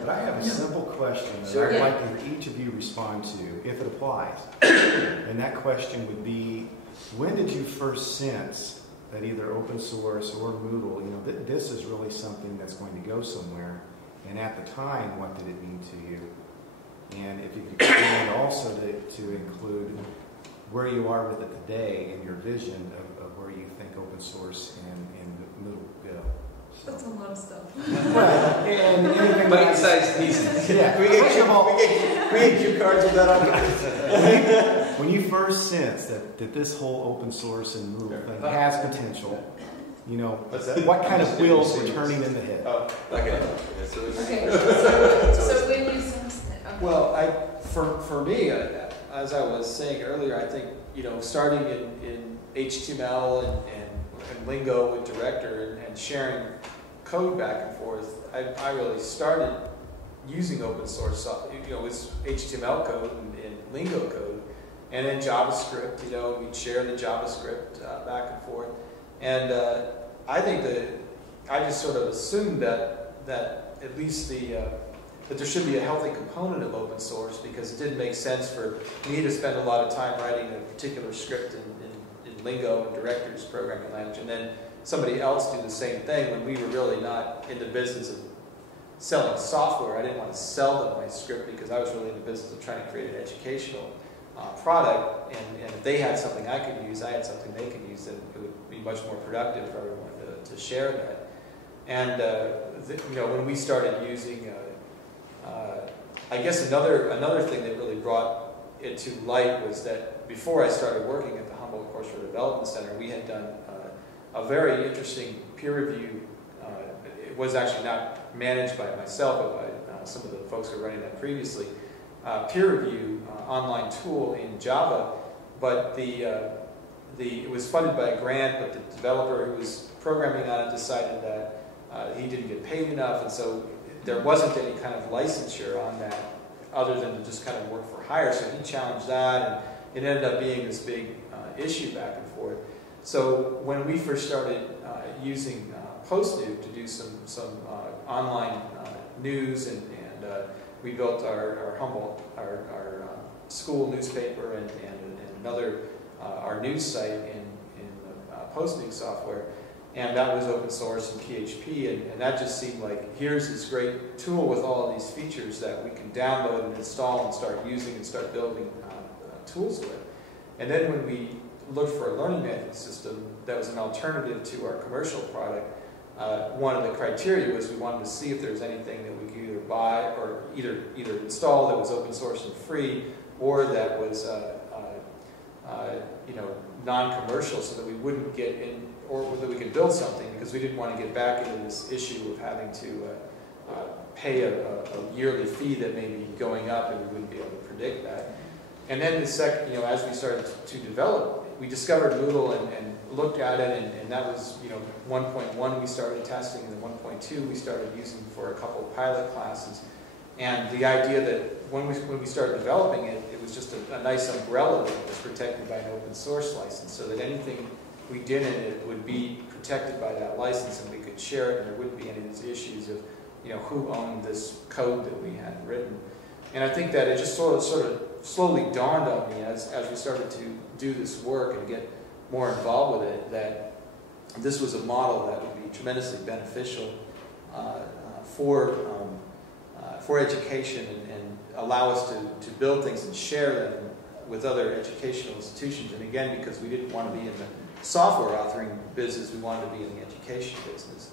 But I have a simple question that Sure. I'd like to hear each of you respond to, if it applies. And that question would be, when did you first sense that either open source or Moodle, this is really something that's going to go somewhere? And at the time, what did it mean to you? And if you could expand also to include where you are with it today and your vision of where you think open source and Moodle go. So. That's a lot of stuff. Well, and anything bite-sized pieces. Yeah. We get cue cards with that on. When you first sense that this whole open source and Moodle thing has potential, what kind of wheels were turning in the head? Oh, okay. Okay. So when you sense that, okay. Well, for me, as I was saying earlier, I think starting in HTML and lingo with Director and sharing code back and forth, I really started using open source software. It was HTML code and lingo code, and then JavaScript. We'd share the JavaScript back and forth, and I think that I just sort of assumed that at least that there should be a healthy component of open source, because it didn't make sense for me to spend a lot of time writing a particular script in lingo and Director's programming language, and then somebody else do the same thing when we were really not in the business of selling software. I didn't want to sell them my script because I was really in the business of trying to create an educational product, and if they had something I could use, I had something they could use, then it would be much more productive for everyone to share that. And when we started using, I guess another thing that really brought it to light was that before I started working at the Humboldt Courseware Development Center, we had done a very interesting peer review. It was actually not managed by myself, but by some of the folks who were running that previously. Peer review online tool in Java, but it was funded by a grant, but the developer who was programming on it decided that he didn't get paid enough, and so there wasn't any kind of licensure on that other than to just kind of work for hire. So he challenged that, and it ended up being this big issue back and forth. So when we first started using PostNews to do some online news, and we built our Humboldt, our school newspaper, and another our news site in PostNews software, and that was open source and PHP, and that just seemed like, here's this great tool with all of these features that we can download and install and start using and start building tools with. And then when we looked for a learning management system that was an alternative to our commercial product, one of the criteria was we wanted to see if there was anything that we could either buy or either install that was open source and free, or that was non-commercial, so that we wouldn't get in, or that we could build something, because we didn't want to get back into this issue of having to pay a yearly fee that may be going up, and we wouldn't be able to predict that. And then the second, as we started to develop, we discovered Moodle and looked at it, and that was 1.1 we started testing, and then 1.2 we started using for a couple of pilot classes. And the idea that when we started developing it, it was just a nice umbrella that was protected by an open source license, so that anything we did in it would be protected by that license, and we could share it, and there wouldn't be any of these issues of who owned this code that we had written. And I think that it just sort of slowly dawned on me as we started to do this work and get more involved with it, that this was a model that would be tremendously beneficial for education, and allow us to build things and share them with other educational institutions. And again, because we didn't want to be in the software authoring business, we wanted to be in the education business.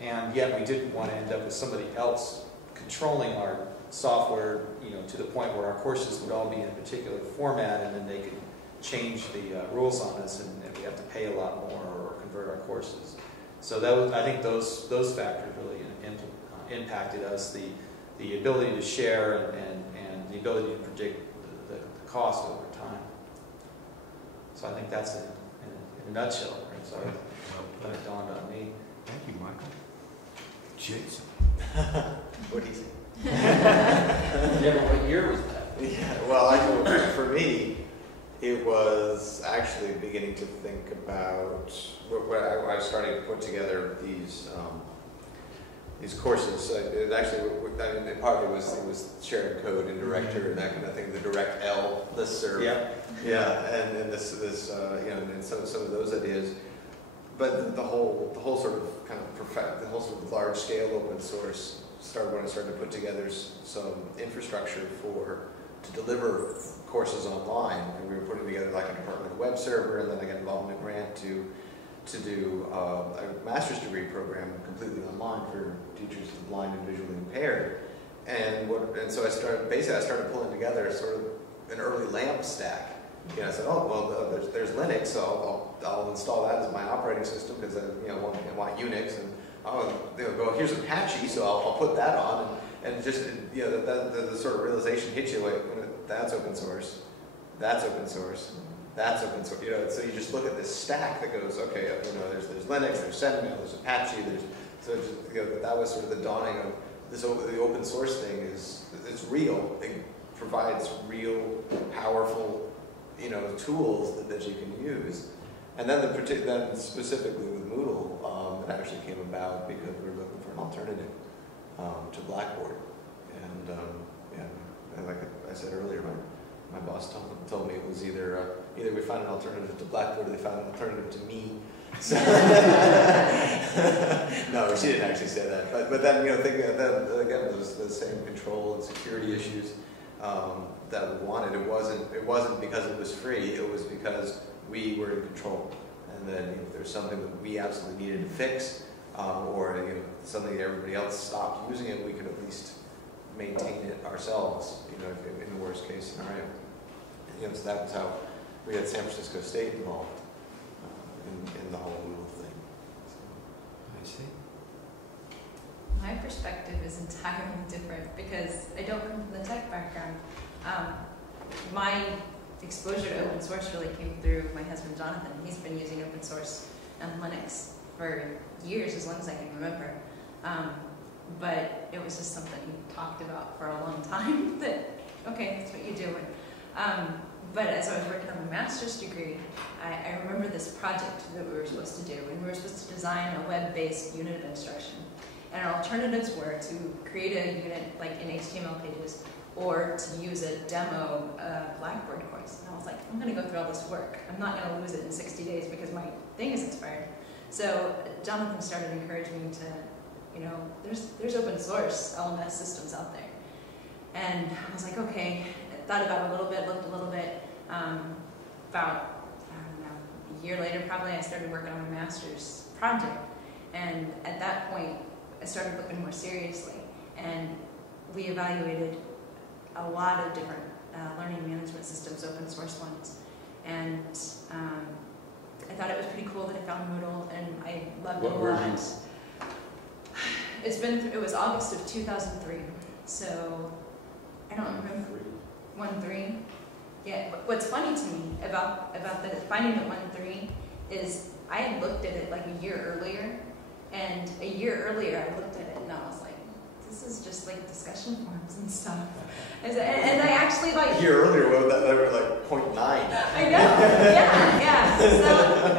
And yet we didn't want to end up with somebody else controlling our software, to the point where our courses would all be in a particular format, and then they could change the rules on us, and we have to pay a lot more or convert our courses. So that was, I think those factors really impacted us, the ability to share and the ability to predict the cost over time. So I think that's it in a nutshell. Right? So that dawned on me. Thank you, Michael. Jason. What do you think? What year was that? Yeah, well, for me, it was actually beginning to think about where I started to put together these these courses. It actually, I mean, part of it was sharing code and director and that kind of thing. The direct L listserv. Yeah, and this you know, and some of those ideas. But the whole sort of kind of the whole sort of large scale open source started when I started to put together some infrastructure to deliver courses online, and we were putting together like a department web server, and then I got involved in a grant to do a master's degree program completely online for teachers of the blind and visually impaired. And so I started pulling together sort of an early LAMP stack. You know, I said, oh well, there's Linux, so I'll install that as my operating system because I want Unix, and here's Apache, so I'll put that on, and just the sort of realization hits you like, that's open source, that's open source. That's open source, so you just look at this stack that goes, okay, there's Linux, there's Sentinel, there's Apache, that was sort of the dawning of this. The open source thing it's real. It provides real, powerful, tools that you can use. And then then specifically with Moodle, it actually came about because we were looking for an alternative to Blackboard. And like I said earlier, my boss told me it was either we found an alternative to Blackboard or they found an alternative to me. So no, she didn't actually say that. But then thinking that again, the same control and security issues that we wanted. It wasn't because it was free. It was because we were in control. And then if there's something that we absolutely needed to fix, or something that everybody else stopped using it, we could at least maintain it ourselves. In the worst case scenario. So that was how we had San Francisco State involved in the whole Moodle thing. So, I see. My perspective is entirely different because I don't come from the tech background. My exposure to open source really came through my husband Jonathan. He's been using open source and Linux for years, as long as I can remember. But it was just something he talked about for a long time that, okay, that's what you do. But as I was working on my master's degree, I remember this project that we were supposed to do, and we were supposed to design a web-based unit of instruction. And our alternatives were to create a unit like in HTML pages, or to use a demo Blackboard course. And I was like, I'm going to go through all this work. I'm not going to lose it in 60 days because my thing is expired. So Jonathan started encouraging me to, there's open source LMS systems out there. And I was like, okay, I thought about it a little bit, looked a little bit. About, a year later probably, I started working on my master's project. And at that point, I started looking more seriously. And we evaluated a lot of different learning management systems, open source ones. And I thought it was pretty cool that I found Moodle, and I loved it a lot. It was August of 2003, so I don't remember. 1.3. Yeah. What's funny to me about the finding at 1.3 is I had looked at it like a year earlier, and a year earlier I looked at it and I was like, this is just like discussion forums and stuff. And I actually like. A year earlier, they were like 0.9. I know. Yeah. So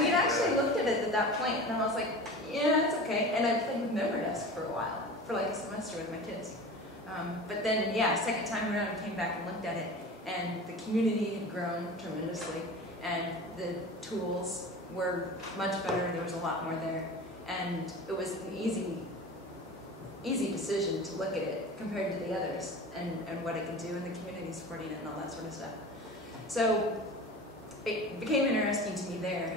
we had actually looked at it at that point, and I was like, yeah, it's okay. And I played with MemberDesk for a while, for like a semester with my kids. But then, second time around, I came back and looked at it, and the community had grown tremendously, and the tools were much better. There was a lot more there, and it was an easy decision to look at it compared to the others, and what it could do, and the community supporting it, and all that sort of stuff. So it became interesting to me there.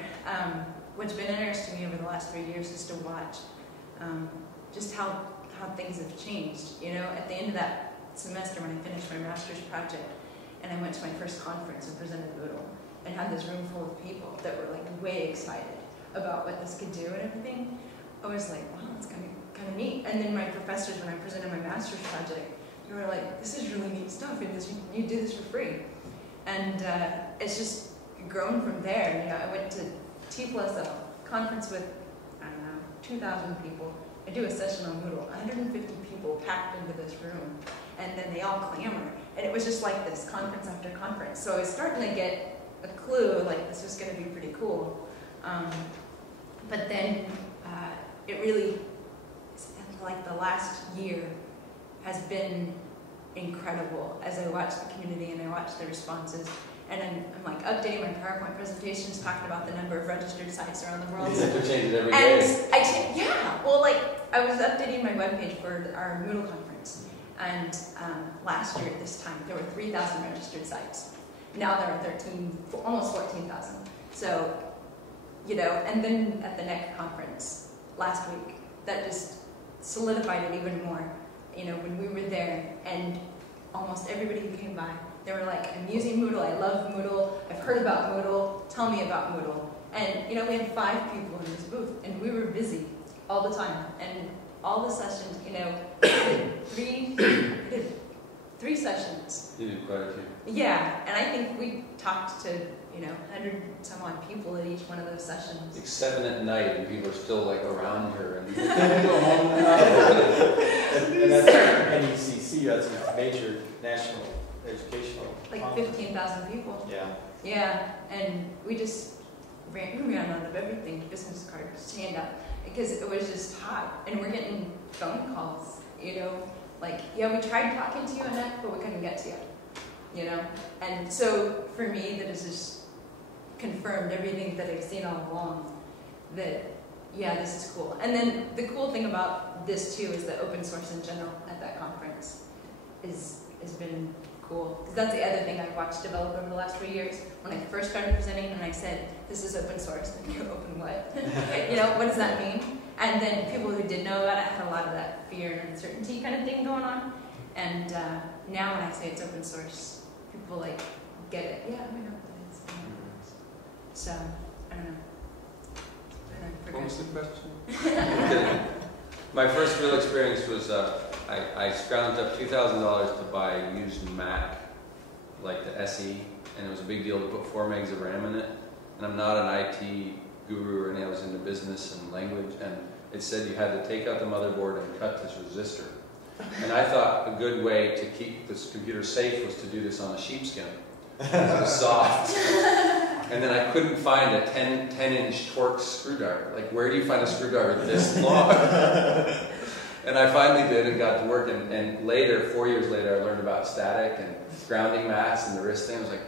What's been interesting to me over the last 3 years is to watch just how things have changed. At the end of that semester when I finished my master's project, and I went to my first conference and presented Moodle, and had this room full of people that were like way excited about what this could do and everything, I was like, wow, that's kind of neat. And then my professors, when I presented my master's project, they were like, this is really neat stuff, and you do this for free. And it's just grown from there. I went to T+L conference with, 2,000 people. I do a session on Moodle, 150 people packed into this room, and then they all clamor. And it was just like this, conference after conference. So I was starting to get a clue, like this was going to be pretty cool. But then it really, like the last year has been incredible as I watch the community and I watch the responses. And I'm like updating my PowerPoint presentations, talking about the number of registered sites around the world. You have to change it every day. Yeah, well, like I was updating my webpage for our Moodle conference, and last year at this time there were 3,000 registered sites. Now there are almost 14,000. So, you know, and then at the NEC conference last week, that just solidified it even more. You know, when we were there, and almost everybody who came by, they were like, I'm using Moodle, I love Moodle, I've heard about Moodle, tell me about Moodle. And, you know, we had 5 people in this booth, and we were busy all the time. And all the sessions, you know, we did three sessions. You did quite a few. Yeah, and I think we talked to, you know, 100 some odd people at each one of those sessions. Like 7 at night, and people are still like around her, and Can you go home now? And that's NECC, that's a major national educational Like conference. 15,000 people. Yeah. Yeah, and we ran out of everything, business cards, handout, because it was just hot. And we're getting phone calls, you know, like, yeah, we tried talking to you, Annette, but we couldn't get to you, you know. And so for me, that has just confirmed everything that I've seen all along, that, yeah, this is cool. And then the cool thing about this, too, is that open source in general at that conference has been cool. Because that's the other thing I've watched develop over the last 3 years. When I first started presenting and I said, this is open source, and you go, open what? You know, what does that mean? And then people who did know about it had a lot of that fear and uncertainty kind of thing going on. And now when I say it's open source, people like get it. Yeah, I know what that is. So, I don't know. what was the question? My first real experience was I scrounged up $2,000 to buy a used Mac, like the SE, and it was a big deal to put 4 megs of RAM in it. And I'm not an IT guru or anything. I was into business and language, and it said you had to take out the motherboard and cut this resistor. And I thought a good way to keep this computer safe was to do this on a sheepskin. It was soft. And then I couldn't find a 10-inch Torx screwdriver. Like, where do you find a screwdriver this long? And I finally did and got to work. And later, 4 years later, I learned about static and grounding mats and the wrist thing. I was like,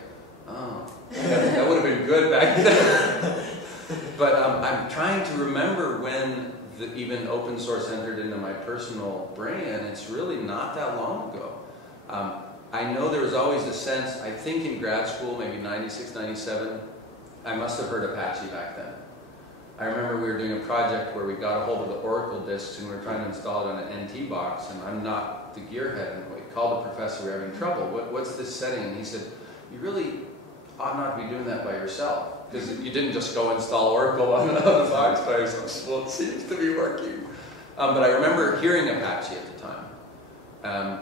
oh, that would have been good back then. But I'm trying to remember when even open source entered into my personal brain, and it's really not that long ago. I know there was always a sense, I think in grad school, maybe 96, 97, I must have heard Apache back then. I remember we were doing a project where we got a hold of the Oracle disks and we were trying to install it on an NT box, and I'm not the gearhead, and we called the professor, we were having trouble. What's this setting? And he said, you really ought not to be doing that by yourself, because you didn't just go install Oracle on the box by yourself. Well, it seems to be working. But I remember hearing Apache at the time.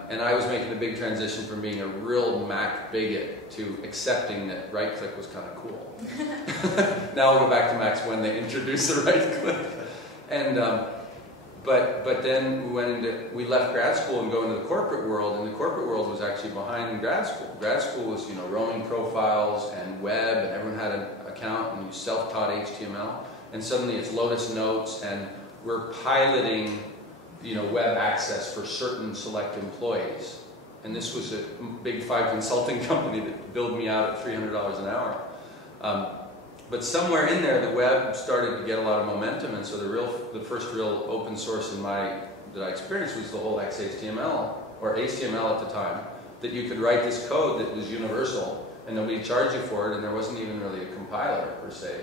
And I was making a big transition from being a real Mac bigot to accepting that right-click was kind of cool. Now we'll go back to Macs when they introduced the right-click. And but then we left grad school and go into the corporate world, and the corporate world was actually behind grad school. Grad school was, you know, roaming profiles and web, and everyone had an account, and you self-taught HTML. And suddenly it's Lotus Notes, and we're piloting, you know, web access for certain select employees. And this was a big 5 consulting company that billed me out at $300 an hour. But somewhere in there, the web started to get a lot of momentum, and so the first real open source that I experienced was the whole XHTML, or HTML at the time, that you could write this code that was universal, and nobody charged you for it, and there wasn't even really a compiler per se.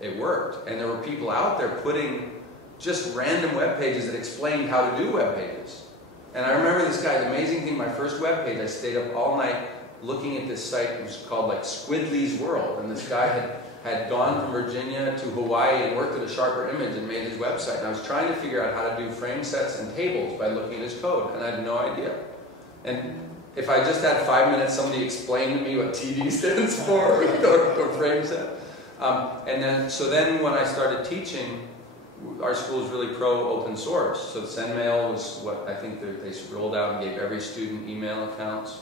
It worked. And there were people out there putting just random web pages that explained how to do web pages. And I remember this guy, the amazing thing, my first web page, I stayed up all night looking at this site. It was called like Squidley's World, and this guy had gone from Virginia to Hawaii and worked at a Sharper Image and made his website. And I was trying to figure out how to do frame sets and tables by looking at his code, and I had no idea. And if I just had 5 minutes, somebody explained to me what TD stands for, or frame set. So then when I started teaching, our school is really pro-open source. So SendMail was what I think they rolled out and gave every student email accounts.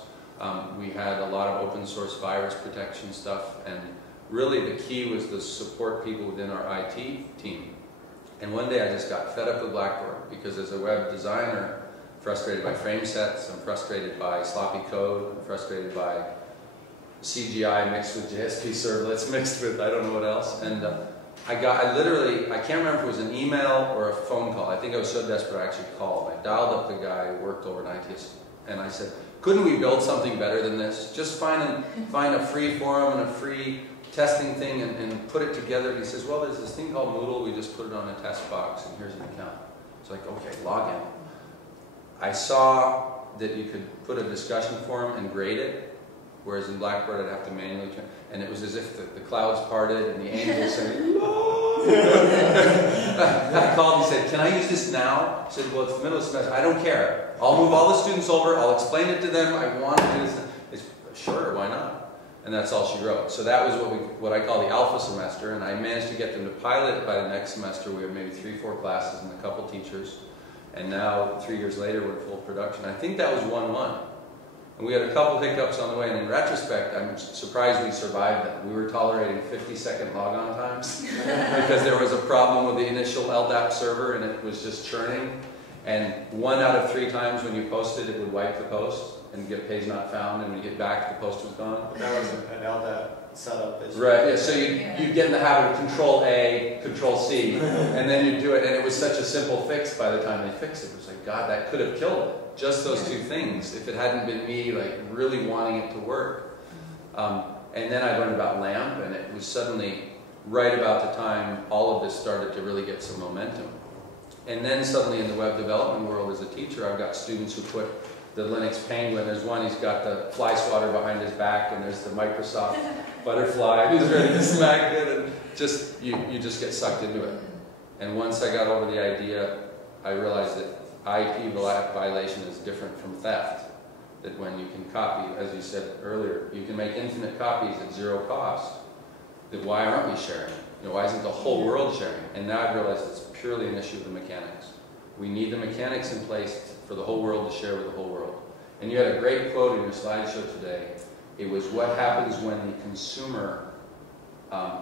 We had a lot of open source virus protection stuff, and really the key was to support people within our IT team. And one day I just got fed up with Blackboard because as a web designer, frustrated by frame sets, I'm frustrated by sloppy code, I'm frustrated by CGI mixed with JSP servlets, mixed with I don't know what else. And I can't remember if it was an email or a phone call. I think I was so desperate I actually called. I dialed up the guy who worked overnight and I said, couldn't we build something better than this? Just find a free forum and a free testing thing and put it together. And he says, well, there's this thing called Moodle. We just put it on a test box and here's an account. It's like, okay, log in. I saw that you could put a discussion forum and grade it, whereas in Blackboard I'd have to manually turn. And it was as if the clouds parted and the angels sang, I called and said, can I use this now? I said, well, it's the middle of the semester. I don't care. I'll move all the students over. I'll explain it to them. I want to do this. Sure, why not? And that's all she wrote. So that was what I call the alpha semester. And I managed to get them to pilot it by the next semester. We have maybe 3-4 classes and a couple teachers. And now, 3 years later, we're in full production. I think that was 1-1. And we had a couple hiccups on the way, and in retrospect, I'm surprised we survived them. We were tolerating 50-second logon times because there was a problem with the initial LDAP server, and it was just churning. And 1 out of 3 times when you posted, it would wipe the post and get page not found, and when you get back, the post was gone. But that was an LDAP setup issue. Right, yeah, so you get in the habit of Control-A, Control-C, and then you do it, and it was such a simple fix by the time they fixed it. It was like, God, that could have killed it. Just those 2 things, if it hadn't been me like really wanting it to work. And then I learned about LAMP, and it was suddenly right about the time all of this started to really get some momentum. And then suddenly in the web development world as a teacher, I've got students who put the Linux Penguin. There's one, he's got the fly swatter behind his back, and there's the Microsoft butterfly, and he's ready to smack it, and just, you just get sucked into it. And once I got over the idea, I realized that IP violation is different from theft. That when you can copy, as you said earlier, you can make infinite copies at 0 cost. That why aren't we sharing? Why isn't the whole world sharing? And now I realize it's purely an issue of the mechanics. We need the mechanics in place for the whole world to share with the whole world. And you had a great quote in your slideshow today. It was what happens when the consumer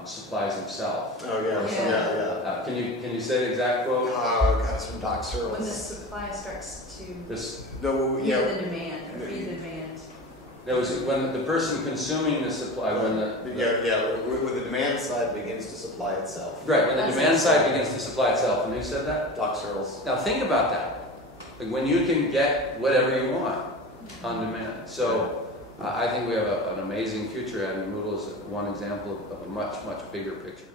supplies himself. Oh yeah. Can you say the exact quote? God, it's from Doc Searles. When the supply starts to The demand, or feed the demand. There was when the person consuming the supply, when when the demand side begins to supply itself. Right, when the demand side begins to supply itself. And who said that? Doc Searles. Now think about that. Like when you can get whatever you want on demand. So I think we have an amazing future, and Moodle is one example of a much, much bigger picture.